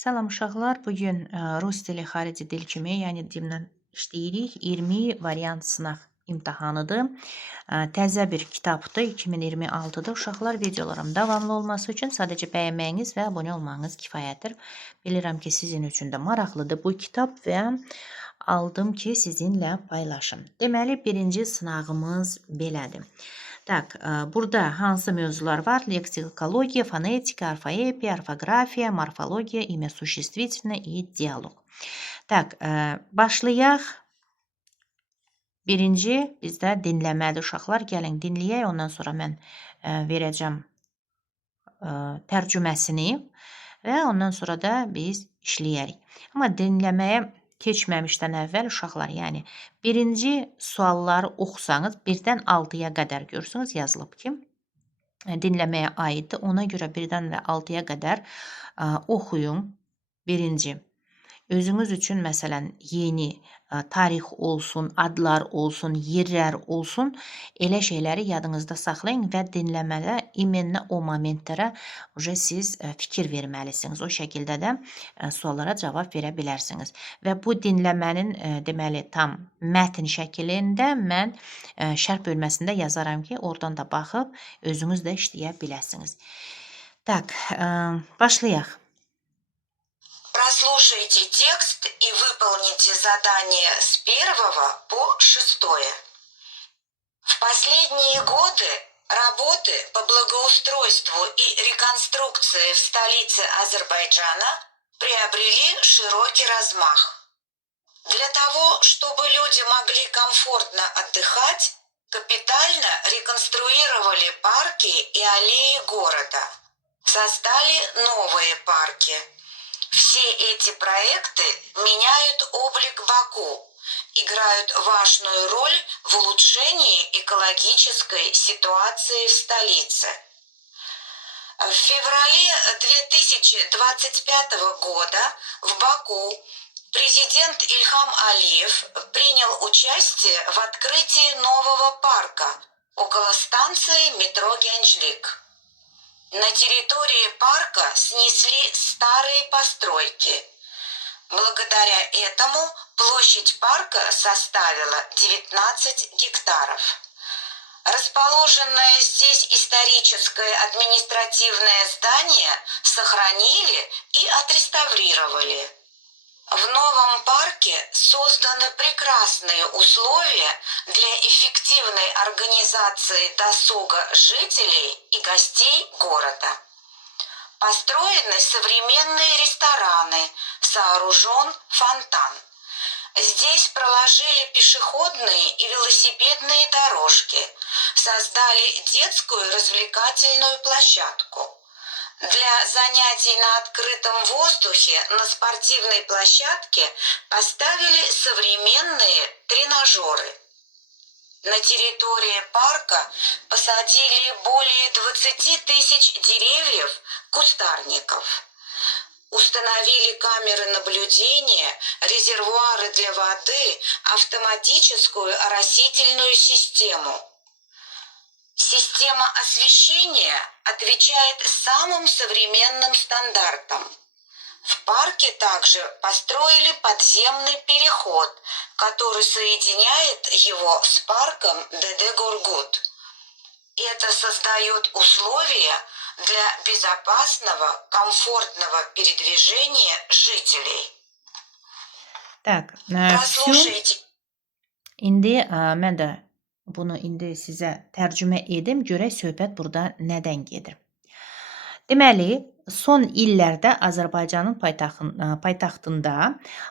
Salam uşaqlar, bugün rus dili xarici dil kimi, yəni dillə işləyirik. 20 variant sınaq imtahanıdır. Təzə bir kitabdır, 2026-da. Uşaqlar, videolarım davamlı olması üçün sadəcə bəyənməyiniz və abunə olmağınız kifayətdir. Bilirəm ki, sizin üçün də maraqlıdır bu kitab və aldım ki, sizinlə paylaşım. Deməli, birinci sınağımız belədir. Так, burada hansı mövzular var? Leksikologiya, fonetika, orfoepiya, orfoqrafiya, morfologiya, imя существительное и диалог. Так, başlayaq. Birinci bizdə dinləmədir uşaqlar. Gəlin dinləyək, ondan sonra mən verəcəm tərcüməsini və ondan sonra da biz işləyərik. Amma dinləməyə keçməmişdən əvvəl uşaqlar, yəni birinci sualları oxusanız 1-dən 6-ya qədər görürsünüz, yazılıb ki, dinləməyə aiddir. Ona görə 1-dən və 6-ya qədər oxuyun. Birinci, özünüz üçün məsələn yeni tarix olsun, adlar olsun, yerlər olsun, elə şeyləri yadınızda saxlayın və dinləmədə iminə o momentlərə siz fikir verməlisiniz. O şəkildə də suallara cavab verə bilərsiniz. Və bu dinləmənin deməli tam mətn şəklində mən şərh bölməsində yazaram ki, oradan da baxıb özünüz də işləyə biləsiniz. Так, başlayaq. Прослушайте текст и выполните задание с 1 по 6. В последние годы работы по благоустройству и реконструкции в столице Азербайджана приобрели широкий размах. Для того, чтобы люди могли комфортно отдыхать, капитально реконструировали парки и аллеи города. Создали новые парки. Все эти проекты меняют облик Баку, играют важную роль в улучшении экологической ситуации в столице. В феврале 2025 года в Баку президент Ильхам Алиев принял участие в открытии нового парка около станции метро Генчлик. На территории парка снесли старые постройки. Благодаря этому площадь парка составила 19 гектаров. Расположенное здесь историческое административное здание сохранили и отреставрировали. В новом парке созданы прекрасные условия для эффективной организации досуга жителей и гостей города. Построены современные рестораны, сооружен фонтан. Здесь проложили пешеходные и велосипедные дорожки, создали детскую развлекательную площадку. Для занятий на открытом воздухе на спортивной площадке поставили современные тренажеры. На территории парка посадили более 20 тысяч деревьев, кустарников. Установили камеры наблюдения, резервуары для воды, автоматическую оросительную систему. Система освещения отвечает самым современным стандартам. В парке также построили подземный переход, который соединяет его с парком Деде-Горгут. Это создает условия для безопасного, комфортного передвижения жителей. Так, Прослушайте. İndi mən də bunu indi sizə tərcümə edim, görək söhbət burada nədən gedir. Deməli, son illərdə Azərbaycanın paytaxtında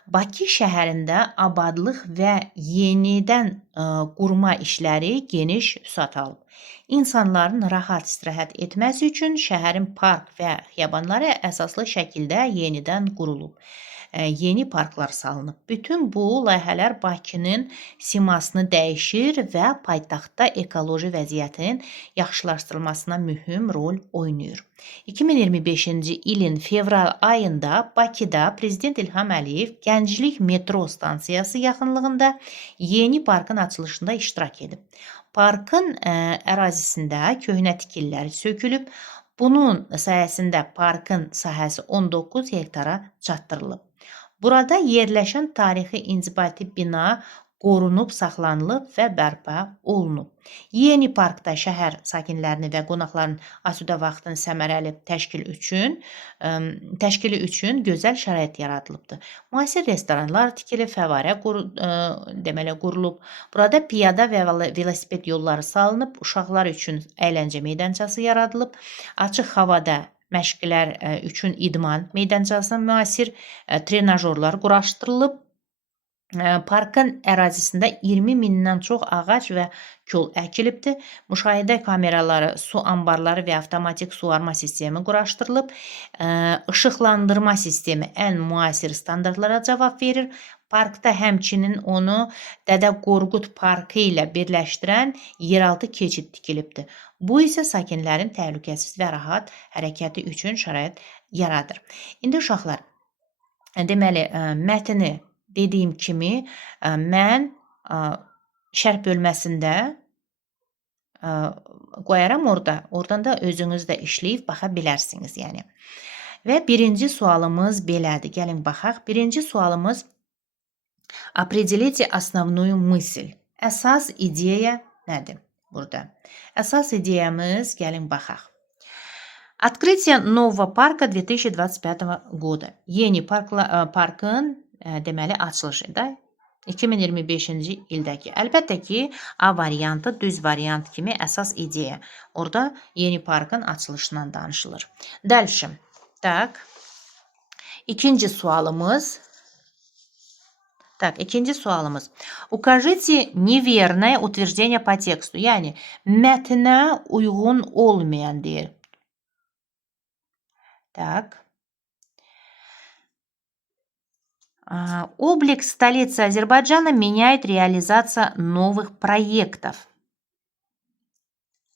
Bakı şəhərində abadlıq və yenidən qurma işləri geniş vüsət alıb. İnsanların rahat istirahət etməsi üçün şəhərin park və xiyabanları əsaslı şəkildə yenidən qurulub. Yeni parklar salınıb. Bütün bu layihələr Bakının simasını dəyişir və paytaxtda ekoloji vəziyyətinin yaxşılaşdırılmasına mühüm rol oynayır. 2025-ci ilin fevral ayında Bakıda Prezident İlham Əliyev Gənclik metro stansiyası yaxınlığında yeni parkın açılışında iştirak edib. Parkın ərazisində köhnə tikililər sökülüb. Bunun sayəsində parkın sahəsi 19 hektara çatdırılıb. Burada yerləşən tarixi inzibati bina qorunub, saxlanılıb və bərpa olunub. Yeni parkda şəhər sakinlərini və qonaqların asudə vaxtını səmərəli təşkili üçün gözəl şərait yaradılıbdır. Müasir restoranlar tikilib, fəvvarə qurulub. Burada piyada və velosiped yolları salınıb, uşaqlar üçün əyləncə meydançası yaradılıb, açıq havada məşqlər üçün idman meydançasına müasir trenajorlar quraşdırılıb. Parkın ərazisində 20 mindən çox ağac və kol əkilibdir. Müşahidə kameraları, su anbarları və avtomatik suvarma sistemi quraşdırılıb. İşıqlandırma sistemi ən müasir standartlara cavab verir. Parkda həmçinin onu Dədə Qorqud parkı ilə birləşdirən yeraltı keçid tikilibdir. Bu isə sakinlərin təhlükəsiz və rahat hərəkəti üçün şərait yaradır. İndi uşaqlar, deməli, mətni dediyim kimi mən şərh bölməsində qoyaram orada. Oradan da özünüz də işləyib baxa bilərsiniz, yəni. Və birinci sualımız belədir. Gəlin baxaq. Birinci sualımız Определите основную мысль. Əsas ideya nədir burada? Əsas ideyamız, gəlin baxaq. Открытие нового парка 2025 года. Yeni parkın deməli açılışı da 2025-ci ildəki. Əlbəttə ki, A variantı düz variant kimi əsas ideya. Orada yeni parkın açılışından danışılır. Дальше. Так. İkinci sualımız. Укажите неверное утверждение по тексту. Yəni mətnə uyğun olmayan deyir. Так. Облик столицы Азербайджана меняет реализация новых проектов.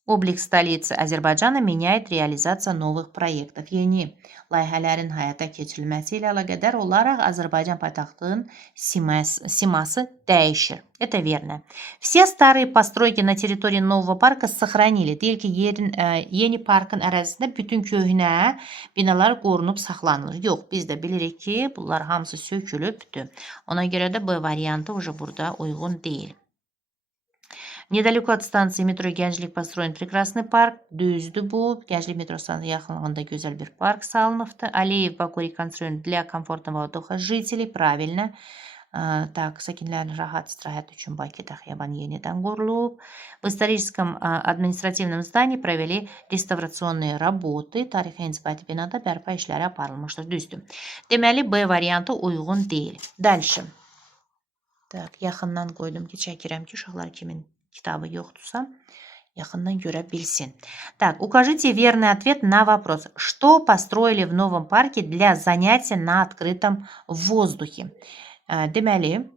Облик столицы Azərbaycana menəyət realizasiya novых proyektов. Yeni layihələrin həyata keçirilməsi ilə əlaqədar olaraq Azərbaycan paytaxtının siması dəyişir. Это верно. Все старые постройки на территории нового парка сохранили. Deyir ki, yeni parkın ərazisində bütün köhnə binalar qorunub saxlanılır. Yox, biz də bilirik ki, bunlar hamısı sökülübdür. Ona görə də B variantı burada uyğun deyil. Недалеко от станции метро Gənclik построен прекрасный park. Düzdür bu. Gənclik metro станциясının yaxınlığında gözəl bir park salınıbdır. Алеев Baku rekonstruiran для комфортного отдыха жителей. Правильно. Так, sakinlərin rahat istirahət üçün Bakıda xiyaban yenidən qurulub. В историческом административном здании провели реставрационные работы. Tarixi inzibati binada bərpa işləri aparılmışdır. Düzdür. Deməli, B variantı uyğun deyil. Дальше. Так, yaxından qoydum ki, çəkirəm ki, uşaqlar kimin kitabı yoxdursa, yaxından görə bilsin. Так, укажите верный ответ на вопрос. Что построили в новом парке для занятия на открытом воздухе? Deməli,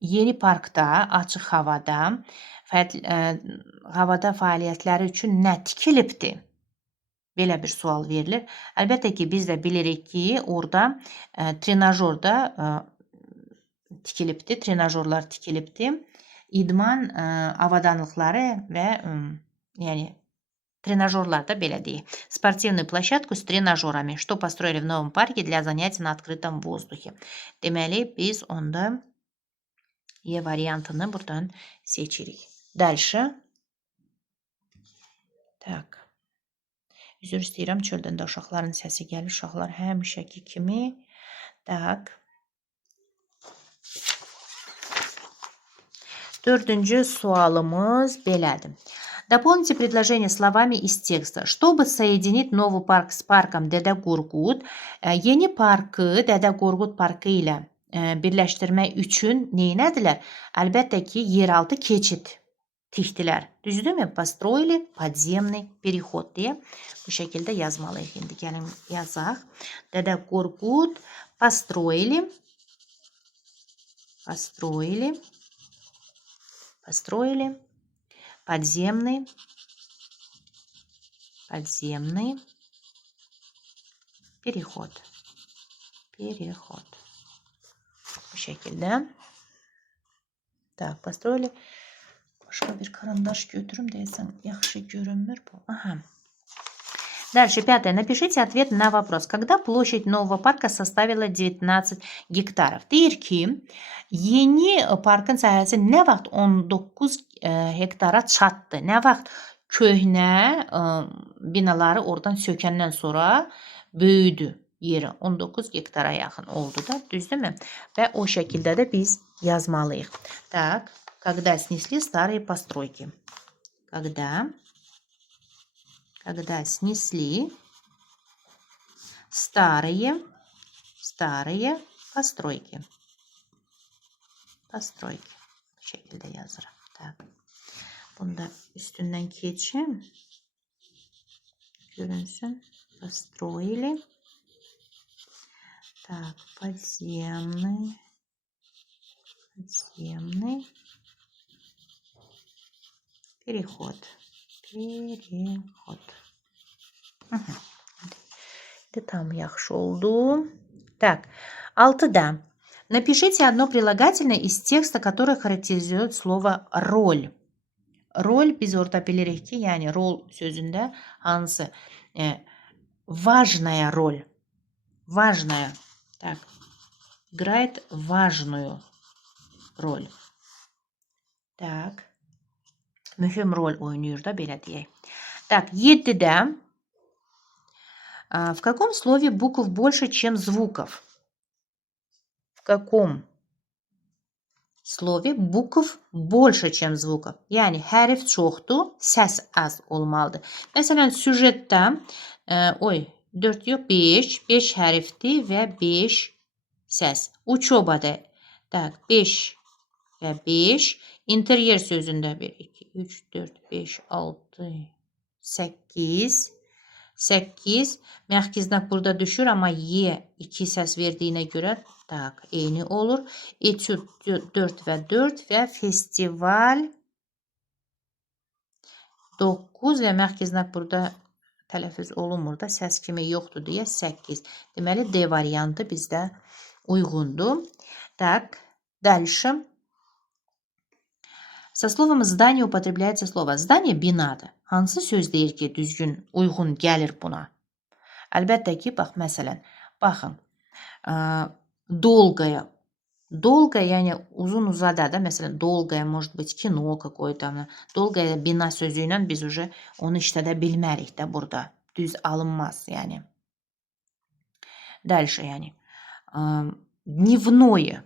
yeni parkda, açıq havada fəaliyyətləri üçün nə tikilibdir? Belə bir sual verilir. Əlbəttə ki, biz də bilirik ki, orada trenajorda tikilibdir, trenajorlar tikilibdir. İdman avadanlıqları və yəni тренажерlar da belə deyək. Спортивную площадку с тренажерами, что построили в новом парке для занятий на открытом воздухе. Deməli, biz onda E variantını buradan seçirik. Дальше. Так. Üzr istəyirəm, çöldən də uşaqların səsi gəlir. Uşaqlar həmişəki kimi. Так. Dördüncü sualımız belədir. Дополните предложение словами из текста. Чтобы соединить новый парк с парком Dədə Qorqud, yeni parkı Dədə Qorqud parkı ilə birləşdirmək üçün neynədilər? Əlbəttə ki, yeraltı keçid tikdilər. Düzdürmü? Построили подземный переход deyə bu şəkildə yazmalıyıq. İndi gəlin yazaq. Dədə Qorqud построили подземный переход. Bu şekilde. Так, построили Başka bir karandaş götürüm deyəsən, yaxşı görünmür bu. Aha. Дальше, пятое. Напишите ответ на вопрос. Когда площадь нового парка составила 19 гектаров? Deyir ki, yeni parkın sahəsi nə vaxt 19 hektara çatdı? Nə vaxt köhnə binaları oradan sökəndən sonra böyüdü yeri? 19 hektara yaxın oldu da, düzdürmü? Və o şəkildə də biz yazmalıyıq. Так, когда снесли старые постройки? Когда снесли старые постройки. Постройки. Bu şekilde yazırım. Так. Bunu da üstünden geçeyim. Görünsün. Построили. Так, подземный переход. Там yaxşı oldu. Так, 6-da. Напишите одно прилагательное из текста, которое характеризует слово роль. Rol biz orada bilirik ki, yani rol sözündə hansı? Важная роль. Важная. Так. Играет важную роль. Так. Mühüm rol oynuyor da belə deyək. Так, 7-də. В каком слове букв больше, чем звуков? В каком слове bukv больше, чем звуков? Yəni, hərf çoxdur, səs az olmalıdır. Məsələn, süjetdə 4 yox, 5 hərfdir və 5 səs. Uçobada 5 və 5. İnteryer sözündə 1, 2, 3, 4, 5, 6, 8. 8. Mərkiznak burada düşür, amma Y 2 səs verdiyinə görə eyni olur. Etüd 4 və 4 və festival 9 və mərkiznak burada tələffüz olunmur da, səs kimi yoxdur deyə 8. Deməli, D variantı bizdə uyğundur. Так, дальше. Со словом здание употребляется слово. Здание binadır. Hansı söz deyir ki, düzgün, uyğun gəlir buna? Əlbəttə ki, bax, məsələn, baxın. Долгое. Долгое, yəni uzun uzada da, məsələn, долгое, может быть, кино какое-то. Долгое bina sözü ilə biz уже onu işlədə bilmərik də burada. Düz alınmaz, yəni. Дальше, yəni. Дневное.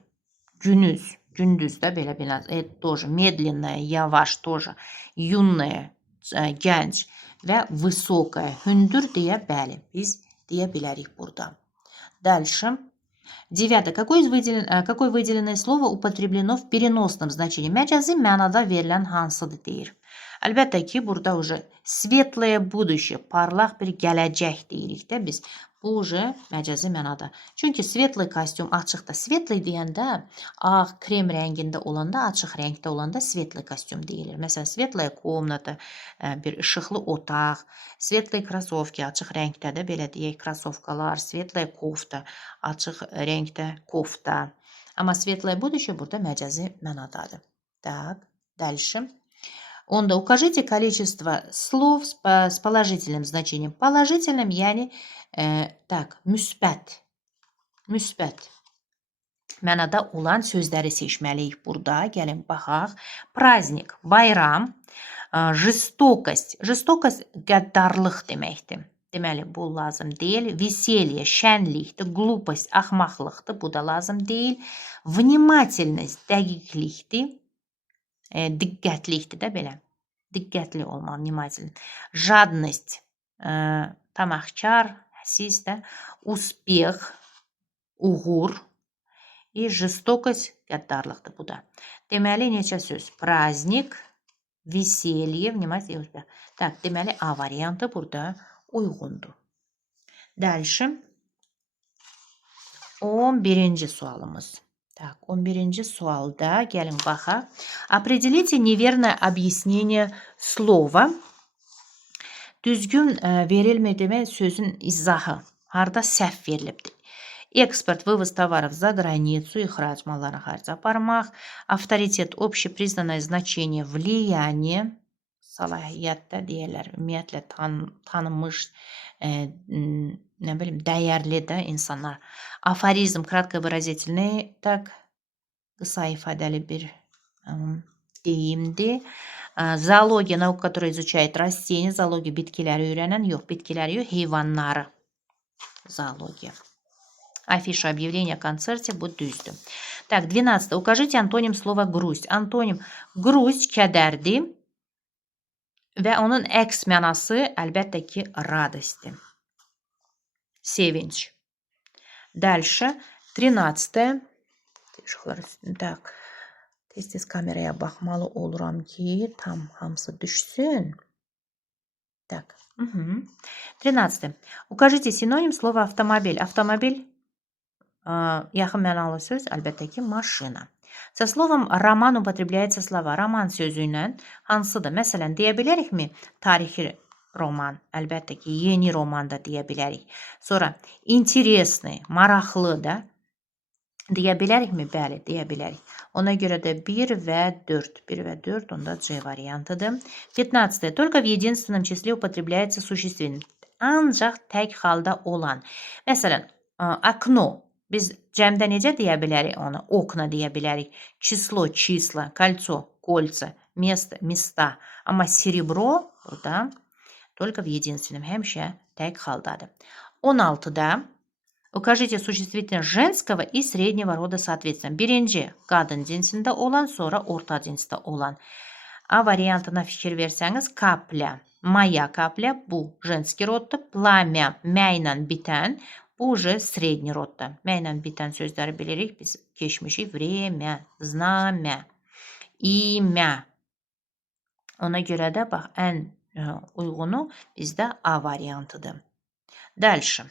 Gündüz. Gündüz də belə bina. Это тоже. Медленное, yavaş тоже. Юное, gənc və высокое. Hündür deyə bəli. Biz deyə bilərik burada. Дальше. 9. Какое выделенное слово употреблено в переносном значении? Məcazi mənada verilən hansıdır deyir. Əlbəttə ki, burada уже светлое будущее, parlaq bir gələcək deyirik də biz. Bu уже məcazi mənada. Çünki svetli kostyum açıqda. Svetli deyəndə ağ, krem rəngində olanda, açıq rəngdə olanda svetli kostyum deyilir. Məsələn, svetlaya komnata, bir işıqlı otaq, svetli krasovki, açıq rəngdə də belə deyək, krasovkalar, svetlaya kofta, açıq rəngdə kofta. Amma sветлое будущее burada məcazi mənadadır. Так, дальше. Onda укажите количество слов с положительным значением. Положительным, yəni müsbət. Müsbət mənada olan sözləri seçməliyik burada. Gəlin baxaq. Праздник, bayram. Жестокость. Жестокость qəddarlıq deməkdir. Deməli, bu lazım deyil. Веселье, şənlikdir. Глупость, axmaqlıqdır. Bu da lazım deyil. Внимательность, dəqiqlikdir. Diqqətlikdir də belə. Diqqətli olmaq, внимательный. Жадность, tamahkar, həsis də. Успех, uğur. Жестокость, qəddarlıqdır bu da. Deməli, neçə söz? Праздник, веселье, внимательный, успех. Так, deməli, A variantı burada uyğundur. Дальше. 11. sualımız. Так, 11. sualda gəlin baxaq. Определите неверное объяснение слова. Düzgün verilmedi demək sözün izahı. Harda səhv verilibdir. Экспорт, вывоз товаров за границу, ихраç mallarını xarica aparmaq. Avtoritet, общепризнанное значение, влияние, səlahiyyətdə deyirlər, ümumiyyətlə tanınmış, nə bilim, dəyərli də insanlar. Aforizm, kratkovyrazительный, так, qısa ifadəli bir deyimdir. Zoologiya, nаука, которая изучает растения, zoologiya bitkiləri öyrənən, yox, bitkiləri yox, heyvanları. Zoologiya. Афиша объявления о концерте, bu düzdür. Так, 12. Укажите антоним слова грусть. Antonim грусть, kədərdir və onun əks mənası əlbəttə ki, radostdir. Sevinç. Дальше. 13. Так, tez-tez kameraya baxmalı oluram ki, tam hamısı düşsün. Так. 13. Укажите синоним слова автомобиль. Автомобиль yaxın mənalı söz, əlbəttə ki, maşına. Со словом роман употребляется слова. Roman sözü ilə hansıdır? Məsələn, deyə bilərikmi? Tarixi roman, əlbəttə ki, yeni roman da deyə bilərik. Sonra интересный, maraqlı da deyə bilərikmi? Bəli, deyə bilərik. Ona görə də 1 və 4. 1 və 4 onda C variantıdır. 15. Только в единственном числе употребляется существительное. Ancaq tək halda olan. Məsələn, окно. Biz cəmdə necə deyə bilərik onu? Okna deyə bilərik. Число, числа, кольцо, кольца, место, места. Amma серебро burada только в единственном, həmişə tək haldadır. 16-da укажите существительное женского и среднего рода соответственно. Birinci qadın cinsində olan, sonra orta cinsdə olan. A variantına fikir versəniz, kapля, моя kapля, bu женский roddur. Plamya, mə ilə bitən, bu уже средний roddur. Mə ilə bitən sözləri bilirik, biz keçmişik. Время, знамя, имя. Ona görə də bax, ən uygunu bizdə A variantıdır. Дальше.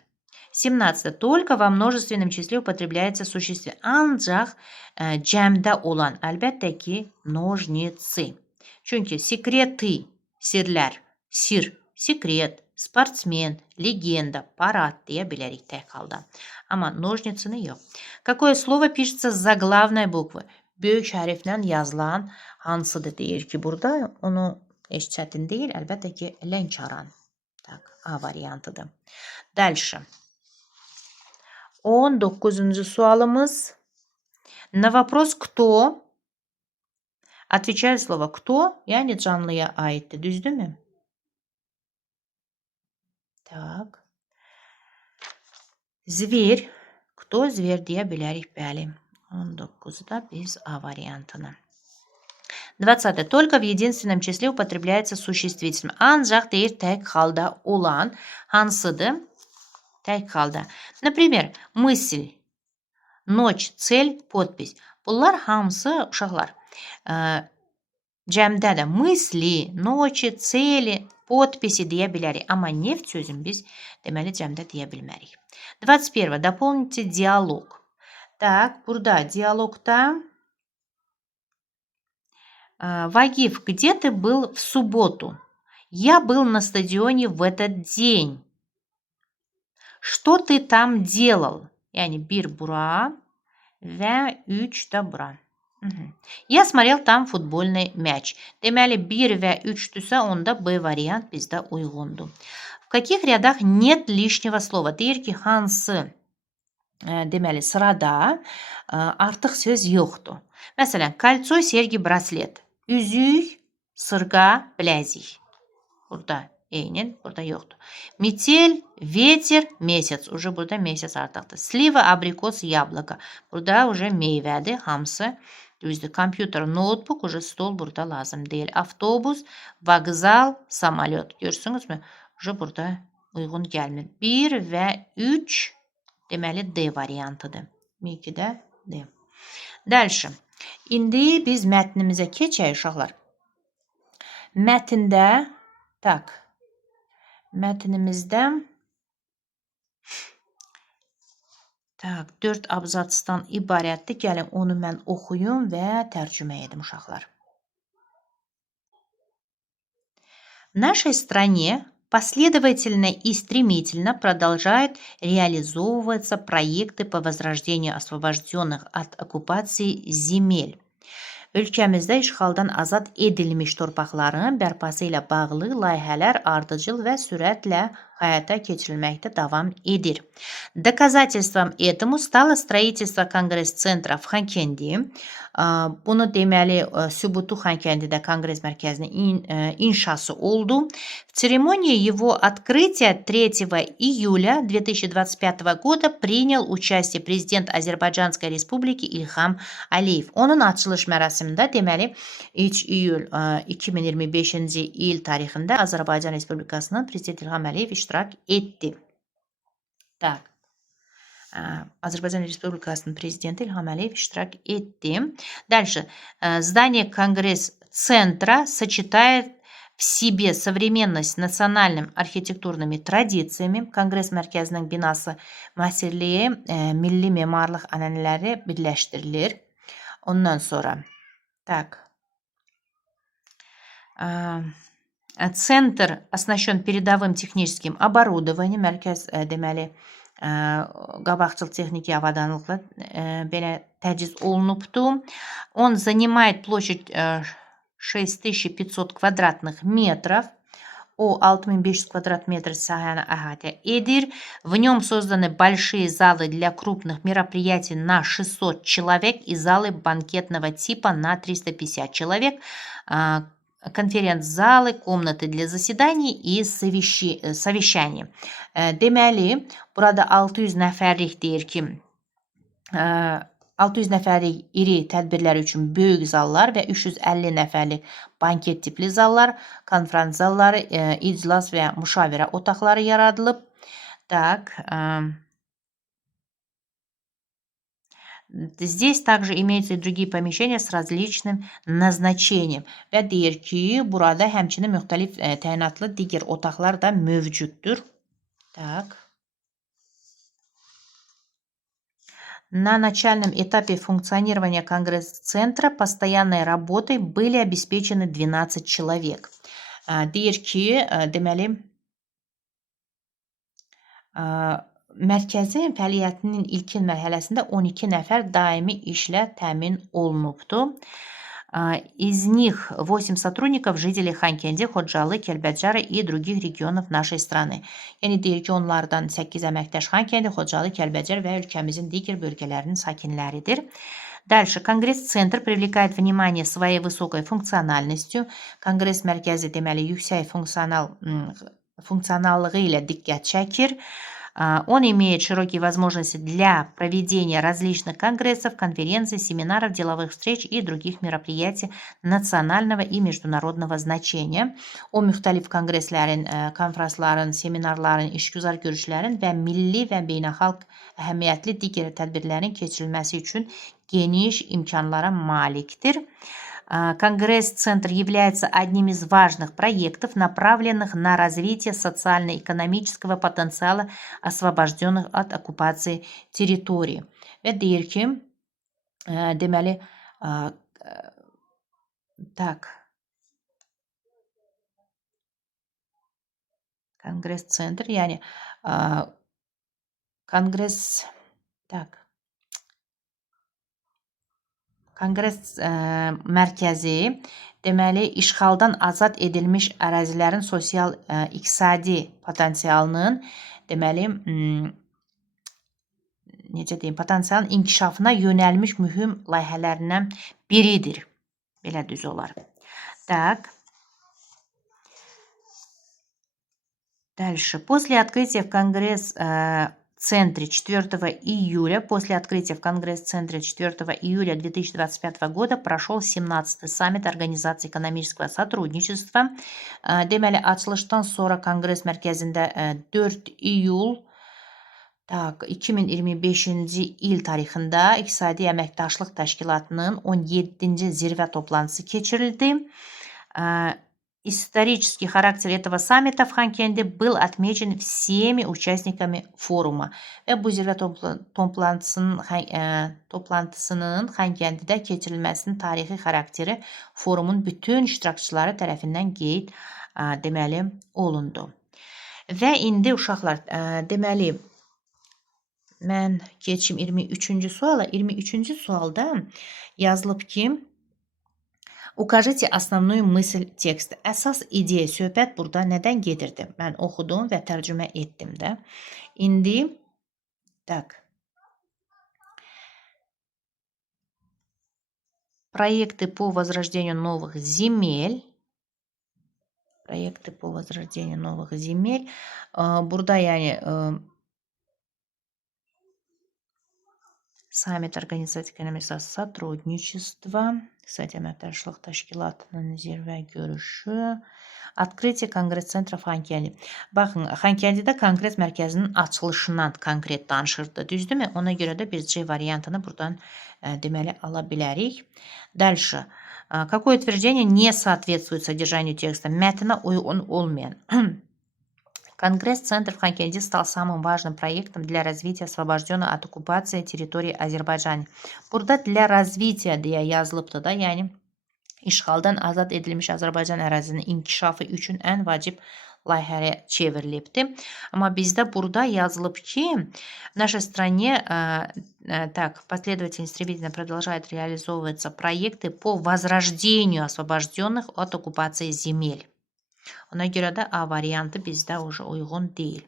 17. Только во множественном числе употребляется существительное. Ancaq cəmdə olan, əlbəttə ki, ножницы. Çünki секреты, sirlər, sir, секрет, спортсмен, легенда, парад deyə bilərik tək halda. Amma ножницını yox. Какое слово пишется с заглавной буквы? Böyük hərflə yazılan hansıdır deyir ki, burada onu heç çətin deyil, əlbəttə ki, Lənkəran. Tak, A variantıdır. Дальше. 19. sualımız. На вопрос кто отвечает слово кто, yani canlıya aittir. Düzdürmü? Так. Zver. Кто zver deyə bilərik, bəli. 19-da biz A variantını. 20. Только в единственном числе употребляется существительное. Ancaq deyir tək halda olan hansıdır? Tək halda. Например, мысль, ночь, цель, подпись. Bunlar hamısı uşaqlar. Cəmdə də мысли, ночи, цели, подписи deyə bilərik. Amma neft sözünü biz deməli cəmdə deyə bilmərik. 21. Дополните диалог. Так, burada диалогda Вагиф, где ты был в субботу? Я был на стадионе в этот день. Что ты там делал? Yani 1 bura və 3 də bura. Я смотрел там футбольный мяч. Deməli 1 və 3-dürsə, onda B variant bizdə uyğundur. В каких рядах нет лишнего слова? Deyir ki, hansı deməli sırada artıq söz yoxdur. Məsələn, кольцо, серьги, браслет. Üzük, sırğa, biləzik. Burada eynin, burada yoxdur. Метель, ветер, месяц. Уже burada месяц artıqdır. Слива, абрикос, яблоко. Burada уже meyvədir, hamısı düzdür. Kompüter, notebook, уже stol burada lazım deyil. Avtobus, vağzal, samolyot. Görürsünüzmü? Уже burada uyğun gəlmir. 1 və 3 deməli D variantıdır. 2-də D. Dəlşi. İndi biz mətnimizə keçək, uşaqlar. Mətndə, tak, mətnimizdə 4 abzatsdan ibarətdir. Gəlin, onu mən oxuyum və tərcümə edim, uşaqlar. В нашей стране последовательно и стремительно продолжают реализовываться проекты по возрождению освобожденных от оккупации земель. Ölkəmizdə işğaldan azad edilmiş torpaqların bərpası ilə bağlı layihələr ardıcıl və sürətlə hayata keçirilməkdə davam edir. Доказательством этому стало строительство Конгресс-центра в Xankəndi. Bunu deməli Sübutu Xankəndidə Kongress mərkəzinin inşası oldu. В церемонии его открытия 3 июля 2025 года принял участие президент Azərbaycanской Республики İlham Əliyev. Onun açılış mərasimində deməli 3 iyul 2025-ci il tarixində Azərbaycan Respublikasının prezidenti İlham Əliyev iştirak etdi. Так. Азербайджан Республикасының президенті Ильхам Алиев iştirak etti. Дальше. Здание Конгресс-центра сочетает в себе современность с национальными архитектурными традициями. Конгресс mərkəzinin binası məsələyə milli memarlıq ənənələri birləşdirilir. Ondan sonra. Так. Центр оснащен передовым техническим оборудованием. Mərkəz deməli qabaqcıl texniki avadanlıqla belə təchiz olunubdu. Он занимает площадь 6500 квадратных метров. O 6500 квадрат метров sahəni əhatə edir. В нем созданы большие залы для крупных мероприятий на 600 человек и залы банкетного типа на 350 человек. Konferans-залы, комнаты для заседаний и совещаний. Deməli, burada 600 nəfərlik deyir ki, 600 nəfərlik iri tədbirlər üçün böyük zallar və 350 nəfərlik banket tipli zallar, konferans zalları, iclas və müşavirə otaqları yaradılıb. Так. Здесь также имеются и другие помещения с различным назначением. Və deyir ki, burada həmçinin müxtəlif təyinatlı digər otaqlar da mövcuddur. Так. На начальном этапе функционирования Конгресс-центра постоянной работой были обеспечены 12 человек. Deyir ki, deməli, mərkəzin fəaliyyətinin ilkin mərhələsində 12 nəfər daimi işlə təmin olunubdu. Из них 8 сотрудников жители Xankəndi, Xocalı, Kəlbəcər и других регионов нашей страны. Yəni deyir ki, onlardan 8 əməkdaş Xankəndi, Xocalı, Kəlbəcər və ölkəmizin digər bölgələrinin sakinləridir. Дальше. Конгресс-центр привлекает внимание своей высокой функциональностью. Kongress mərkəzi deməli yüksək funksiyonallığı ilə diqqət çəkir. Он имеет широкие возможности для проведения различных конгрессов, конференций, семинаров, деловых встреч и других мероприятий национального и международного значения. O müxtəlif kongresslərin, konferansların, seminarların, işgüzar görüşlərin və milli və beynəlxalq əhəmiyyətli digər tədbirlərin keçirilməsi üçün geniş imkanlara malikdir. Конгресс-центр является одним из важных проектов, направленных на развитие социально-экономического потенциала освобожденных от оккупации территорий. Və deyir ki, deməli, так, Конгресс-центр, yəni Kongress, так, Kongress mərkəzi deməli işğaldan azad edilmiş ərazilərin sosial-iqtisadi potensialının deməli necə deyim, potensialın inkişafına yönəlmiş mühüm layihələrindən biridir. Belə düz olar. Так. Дальше. После открытия в Конгресс-центре 4 июля, после открытия в Конгресс-центре 4 июля 2025 года прошел 17-й саммит Организации экономического сотрудничества. Deməli, açılışdan sonra Kongress mərkəzində 4 iyul 2025-ci il tarixində İqtisadi Əməkdaşlıq Təşkilatının 17-ci zirvə toplantısı keçirildi. Исторический характер этого саммита в Xankəndi был отмечен всеми участниками форума. Və bu zirvə toplantısının Xankəndidə keçirilməsinin tarixi xarakteri forumun bütün iştirakçıları tərəfindən qeyd deməli olundu. Və indi uşaqlar, deməli, mən keçim 23-cü suala. 23-cü sualda yazılıb ki, укажите основную мысль tекsta. Əsas ideya, söhbət burada nədən gedirdi? Mən oxudum və tərcümə etdim də. İndi, проекты по возрождению новых земель. Проекты по возрождению новых земель. Burada yəni Саммит Организации экономического сотрудничества, Кстати, əməkdaşlıq təşkilatının zirvə görüşü, Открытие Kongress-Centra Xankəndi. Baxın, Xankəndidə Kongress mərkəzinin açılışından konkret danışırdı, düzdürmü? Ona görə də biz C variantını buradan deməli ala bilərik. Дальше. Какое утверждение не соответствует содержанию текста? Mətnə uyğun olmayan. Конгресс-центр в Ханкенди стал самым важным проектом для развития освобожденной от оккупации территории Azərbaycan. Burada для развития deyə yazılıbdı da, yəni işğaldan azad edilmiş Azərbaycan ərazisinin inkişafı üçün ən vacib layihəyə çevrilibdi. Amma bizdə burada yazılıb ki, в нашей стране последовательно истребительно продолжают реализовываться проекты по возрождению освобожденных от оккупации земель. Ona görə də A variantı bizdə uyğun deyil.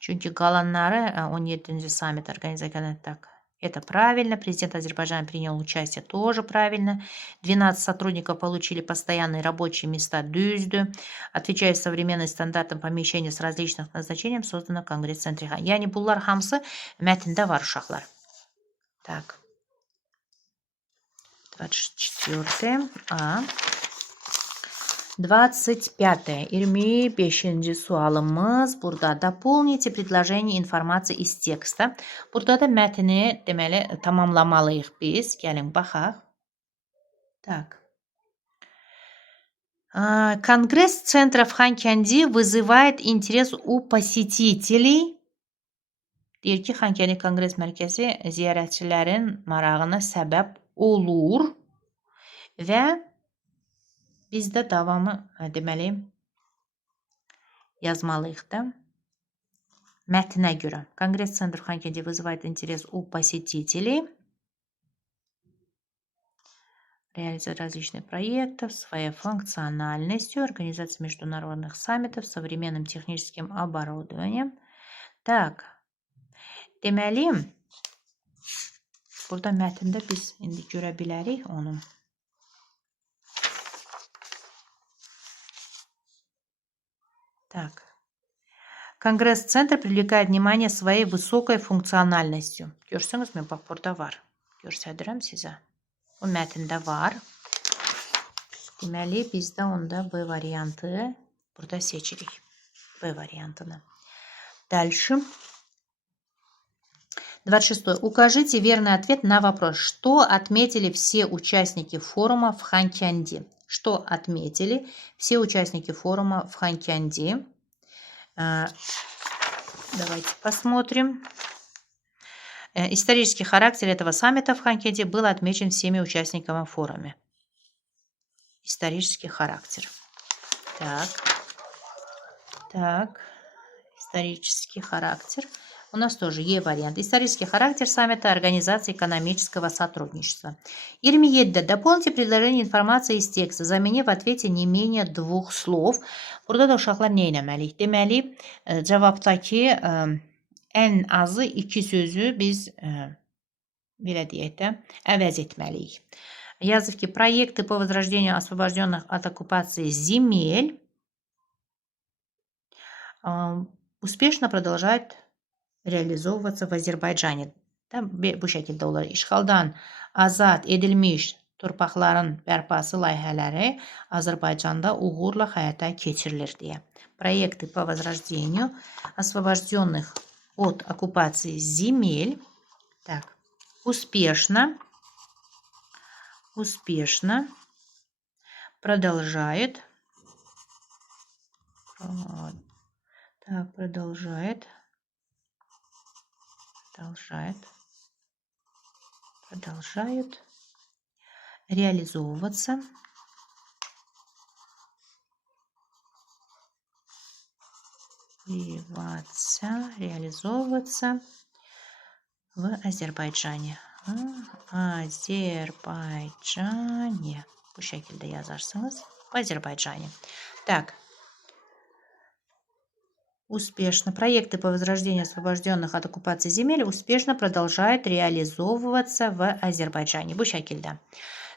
Çünki qalanları 17-ci саммит организации так. Это правильно. Президент Азербайджана принял участие, тоже правильно. 12 сотрудников получили постоянные рабочие места, düzdür. Отвечая современным стандартам помещения с различных назначением, создано в Конгресс-центре. Yəni bunlar hamısı mətndə var uşaqlar. Так. 24 A. 25. 25-ci sualımız burada. Дополните предложение информации из текста. Burada da mətni deməli tamamlamalıyıq biz. Gəlin baxaq. Так. Конгресс-центр в Xankəndi вызывает интерес у посетителей. Deyir ki, Xankəndi Konqres Mərkəzi ziyarətçilərin marağına səbəb olur və bizdə davamı deməli yazmalıyıq da. Mətnə görə. Конгресс-центр в Xankəndi вызывает интерес у посетителей. Реализует различные проекты своей функциональностью, организация международных саммитов, современным техническим оборудованием. Так. Deməli, burada mətndə biz indi görə bilərik onu. Так. Конгресс-центр привлекает внимание своей высокой функциональностью. Görsünüzmü? Bax, burada var. Göstərirəm sizə. O mətndə var. Deməli, bizdə onda B variantı burada seçirik. B variantını. Дальше. 26. Укажите верный ответ на вопрос. Что отметили все участники форума в Xankəndi? Что отметили все участники форума в Xankəndi? Давайте посмотрим. Исторический характер этого саммита в Xankəndi был отмечен всеми участниками форума. Исторический характер. Так. Исторический характер. У нас тоже Е вариант. Исторический характер саммита Организации экономического сотрудничества. 27. Дополните предложение информации из текста, заменив в ответе не менее 2 слов. Burada da uşaqlar nə etməliyik? Deməli, cavabdakı ən azı 2 sözü biz belə deyək də əvəz etməliyik. Yazıb ki, проекты по возрождению освобожденных от оккупации земель успешно продолжают realizovаться в Azərbaycan. Bu şəkildə olur. İşğaldan azad edilmiş torpaqların bərpası layihələri Azərbaycanda uğurla həyata keçirilir deyə. Проекты по возрождению освобожденных от оккупации земель успешно продолжает реализовываться реализовываться в Azərbaycani. В Azərbaycani. Bu şekilde yazarsınız. В Azərbaycani. Так. Успешно. Проекты по возрождению освобожденных от оккупации земель успешно продолжают реализовываться в Азербайджане. Bu şekilde.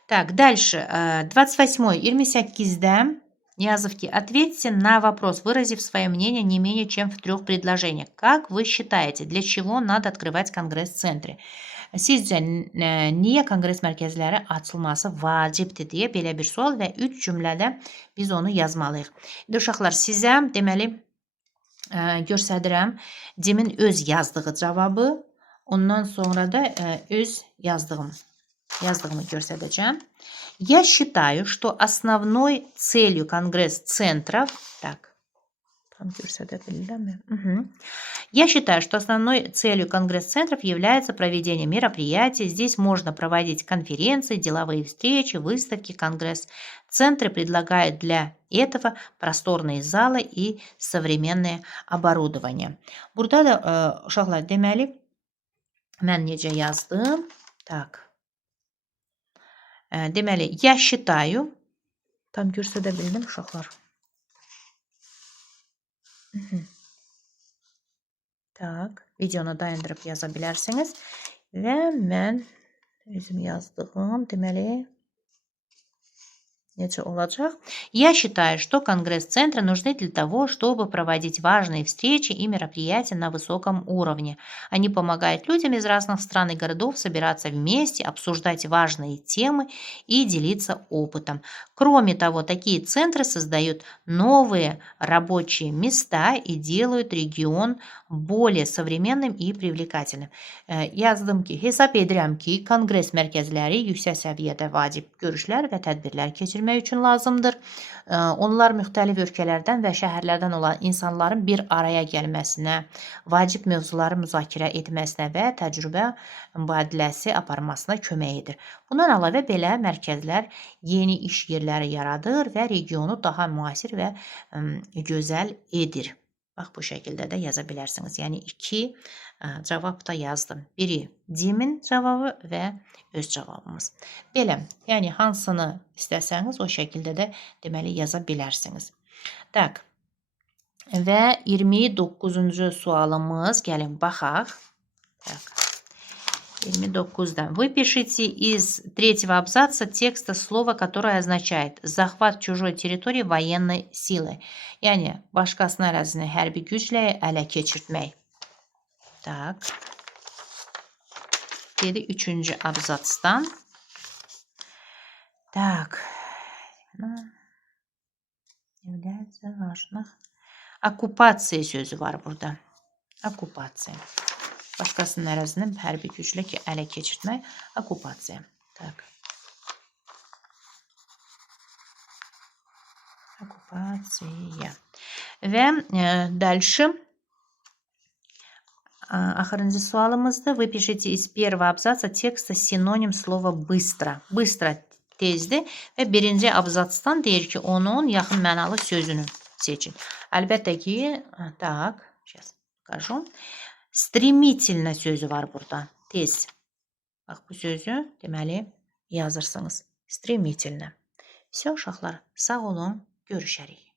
Так, дальше. 28. 28'de yazıв ki, ответьте на вопрос, выразив свое мнение не менее чем в 3 предложениях. Как вы считаете, для чего надо открывать конгресс-центры? Sizcə niyə konqres mərkəzləri açılması vacibdir deyə belə bir sual və 3 cümlədə biz onu yazmalıyıq. İndi uşaqlar, sizə deməli göstərirəm Cimin öz yazdığı cavabı, ondan sonra da öz yazdığımı göstərəcəm. Я считаю, что основной целью конгресс-центров... Так, Я считаю, что основной целью конгресс-центров является проведение мероприятий. Здесь можно проводить конференции, деловые встречи, выставки. Конгресс-центры предлагают для этого просторные залы и современное оборудование. Burada da uşaqlar deməli mən necə yazdım? Так. Deməli, я считаю, tam göstərə bildim uşaqlar. Tak, videonu dayandırıb yaza bilərsiniz. Və mən özüm yazdığım deməli necə olacaq? Я считаю, что конгресс-центры нужны для того, чтобы проводить важные встречи и мероприятия на высоком уровне. Они помогают людям из разных стран и городов собираться вместе, обсуждать важные темы и делиться опытом. Кроме того, такие центры создают новые рабочие места и делают регион более современным и привлекательным. Yazdım ki, hesab edirəm ki, konqres mərkəzləri yüksək səviyyədə vacib görüşlər və tədbirlər keçirmək üçün lazımdır. Onlar müxtəlif ölkələrdən və şəhərlərdən olan insanların bir araya gəlməsinə, vacib mövzuları müzakirə etməsinə və təcrübə mübadiləsi aparmasına kömək edir. Bundan əlavə belə mərkəzlər yeni iş yerləri yaradır və regionu daha müasir və gözəl edir. Bax, bu şəkildə də yaza bilərsiniz. Yəni, 2 cavab da yazdım. Biri Cimin cavabı və öz cavabımız. Belə, yəni hansını istəsəniz o şəkildə də deməli yaza bilərsiniz. Tak. Və 29-cu sualımız, gəlin baxaq. Так. 29-да. Вы пишите из 3-го абзаца текста слово, которое означает захват чужой территории военной силой. Yəni, başqasının ərazini hərbi güclə ələ keçirtmək. Так. Dedi 3-cü abzatsdan. Так. Okupasiya sözü var burada. Okupasiya. Başqasının ərazini hərbi güclə ələ keçirtmək. Okupasiya. Так. Okupasiya. Və дальше. Axırıncı sualımızda вы пишите из первого абзаца текста синоним слова быстро. Bыстро tezdir və birinci abzatsdan deyir ki, onun yaxın mənalı sözünü seçin. Əlbəttə ki, так, сейчас покажу. Stремительно sözü var burada. Tez. Bax, bu sözü deməli yazırsınız. Stремительно. Все, uşaqlar, sağ olun, görüşərik.